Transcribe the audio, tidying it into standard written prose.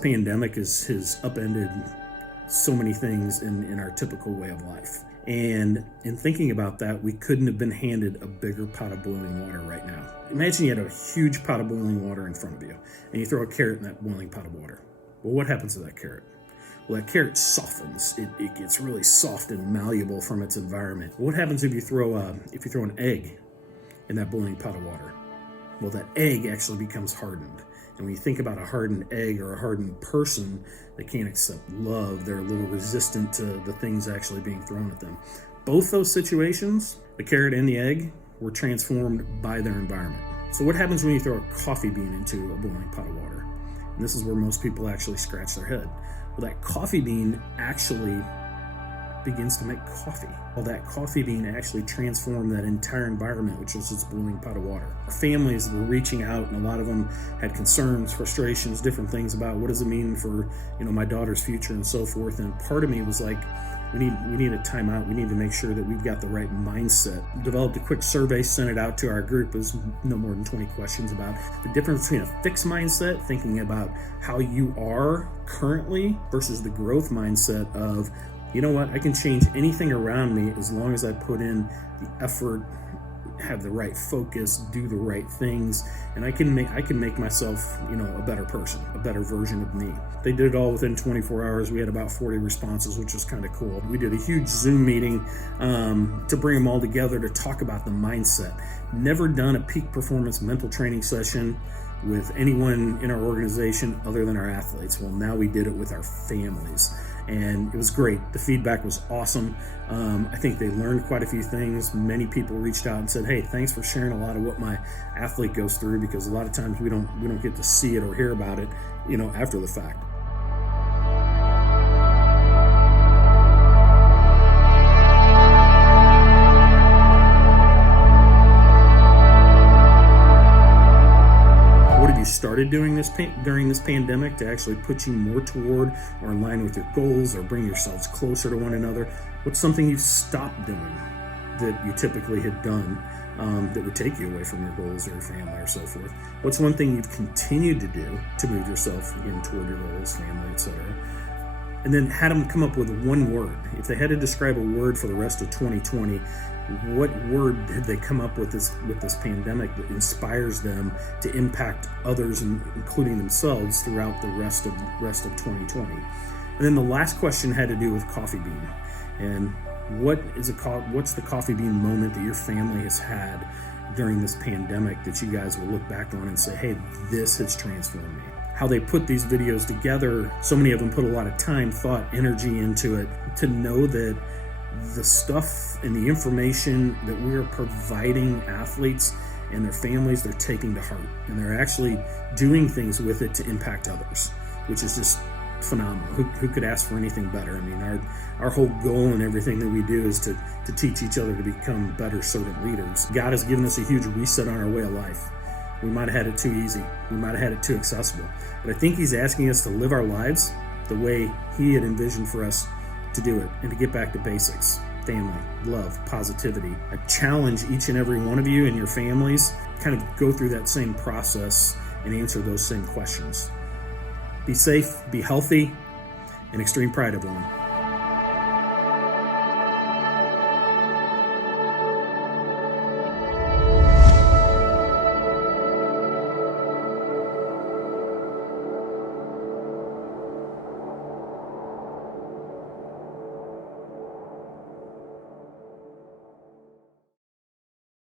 pandemic has upended so many things in our typical way of life. And in thinking about that, we couldn't have been handed a bigger pot of boiling water right now. Imagine you had a huge pot of boiling water in front of you, and you throw a carrot in that boiling pot of water. Well, what happens to that carrot? Well, that carrot softens. It gets really soft and malleable from its environment. What happens if you throw an egg in that boiling pot of water? Well, that egg actually becomes hardened. And when you think about a hardened egg or a hardened person, they can't accept love. They're a little resistant to the things actually being thrown at them. Both those situations, the carrot and the egg, were transformed by their environment. So what happens when you throw a coffee bean into a boiling pot of water? And this is where most people actually scratch their head. Well, that coffee bean actually begins to make coffee. Well, that coffee bean actually transformed that entire environment, which was its boiling pot of water. Our families were reaching out, and a lot of them had concerns, frustrations, different things about what does it mean for, my daughter's future and so forth. And part of me was like, we need a timeout. We need to make sure that we've got the right mindset. Developed a quick survey, sent it out to our group. It was no more than 20 questions about the difference between a fixed mindset, thinking about how you are currently, versus the growth mindset of, you know what, I can change anything around me as long as I put in the effort, have the right focus, do the right things, and I can make myself, a better person, a better version of me. They did it all within 24 hours. We had about 40 responses, which was kind of cool. We did a huge Zoom meeting to bring them all together to talk about the mindset. Never done a peak performance mental training session with anyone in our organization other than our athletes. Well, now we did it with our families, and it was great. The feedback was awesome. I think they learned quite a few things. Many people reached out and said, hey, thanks for sharing a lot of what my athlete goes through, because a lot of times we don't get to see it or hear about it, after the fact. You started doing this during this pandemic to actually put you more toward or in line with your goals or bring yourselves closer to one another? What's something you've stopped doing that you typically had done that would take you away from your goals or your family or so forth? What's one thing you've continued to do to move yourself in toward your goals, family, etc.? And then had them come up with one word. If they had to describe a word for the rest of 2020, what word did they come up with this pandemic that inspires them to impact others, including themselves, throughout the rest of 2020? And then the last question had to do with coffee bean. And what's the coffee bean moment that your family has had during this pandemic that you guys will look back on and say, hey, this has transformed me? How they put these videos together, so many of them put a lot of time, thought, energy into it, to know that the stuff and the information that we're providing athletes and their families, they're taking to heart, and they're actually doing things with it to impact others, which is just phenomenal. Who could ask for anything better? I mean, our whole goal and everything that we do is to teach each other to become better servant leaders. God has given us a huge reset on our way of life. We might have had it too easy. We might have had it too accessible. But I think he's asking us to live our lives the way he had envisioned for us to do it, and to get back to basics: family, love, positivity. I challenge each and every one of you and your families kind of go through that same process and answer those same questions. Be safe, be healthy, and extreme pride, everyone.